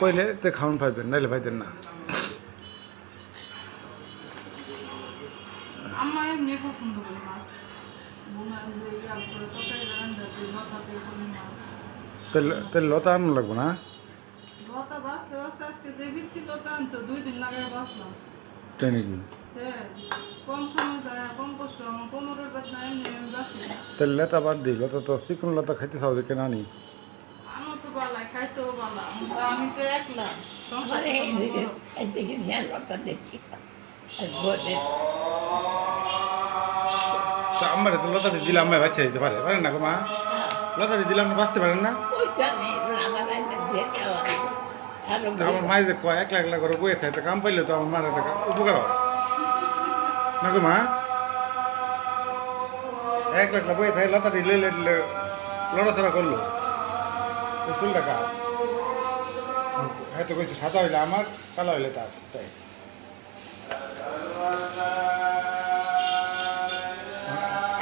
কইলে তে খাওয়ান পাইবেন নাইলে পাইতেন না। আমার এমনি পছন্দ করি মাছ বোনা যে ইয়ার করে তরকারি রান্না যে লতাতে কোনো মাছ তাহলে তাহলে লতা আনু লাগবো না? লতা বাঁচতে বাঁচতে আজকে যে বিচ্ছি লতা আনছো 2 দিন লাগাই বাঁচলাম। তাই নাকি? হ্যাঁ কম সময় যায় কম কষ্ট আমার কোমরের বেদনা এমনি আমি বাঁচি না। তাহলে লতা বাদ দিই, লতা তো চিকন লতা খাইতে চাও দেখে না নি। আমার তো বালাই খাইতেও বালা আমি তো একলা সংসার আমার এইদিকে নিয়ে লতা দেখি আর বলে তো আমার তো লতাটি দিলে আমি বাঁচিয়ে দিতে পারেন না গো মা? লতাটি দিলে আপনি বাঁচতে পারেন না? ওই জানি আমার দিয়ে খাওয়া আরো তো আমার মাই যে কয় একলা একলা করে বয়ে থাকে, তো কাম পাইলে তো আমার মার একটা উপকার হয় না গো মা? একলা একলা বয়ে থাকে, লতাটি লইলে লড়াচড়া করলো চুল টাকা হয়তো কইছে সাদা হইলে আমার, কালো হইলে তার, তাই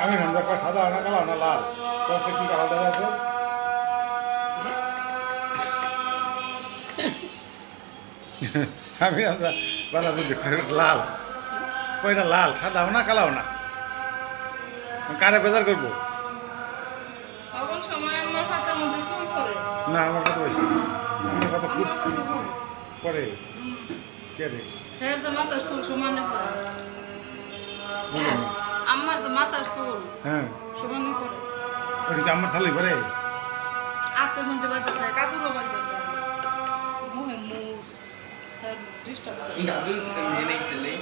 আমি নামটা কয় সাদা হয় না কালো না লাল, কয়েকটা কি কালো দেখা আছে? আমি আমরা বালা বুঝি লাল, কয়টা লাল, সাদাও না কালাও না, কারে বেজার করবো? তখন সময় আমার হাতের মধ্যে চুল পড়ে না আমার কথা বলছি, আমার কথা ফুট আমার কত পড়ে পরে কে রে? হ্যাঁ যে মাথার চুল সমানে পড়ে বুঝলাম না। আমার যে মাথার চুল হ্যাঁ সমানে পড়ে ওটা কি আমার থালি পরে? হাতের মধ্যে বাজা যায় কাপড়ও বাজা যায় মুহে মুস ডিস্টার্ব করে Enggak dulu sekali naik sele.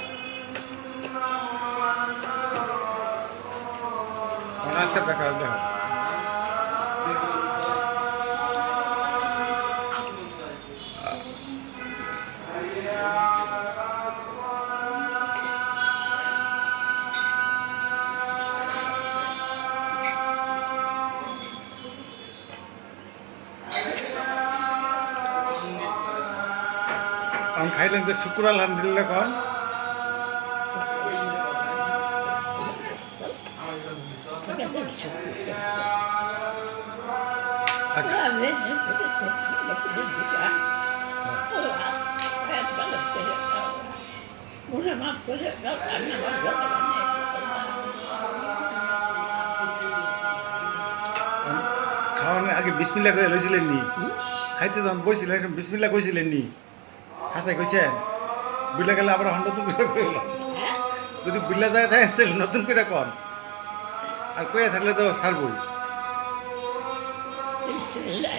মনে আসতে টাকা দেখো আমি খাইলেন যে শুক্র আলহামদুলিল্লাহ কন Una más cosa, no, a mí no me খাওয়ানোর আগে বিসমিল্লা করে লইছিলেন নি? খাইতে যখন বইছিলেন বিসমিল্লা কইছিলেন নি? হাতে কইছেন? বুইলা গেলে আবার নতুন করে কইল, যদি বুইলা যায় তাহলে নতুন করে কন, আর কইয়া থাকলে তো সারবই। Bismillah.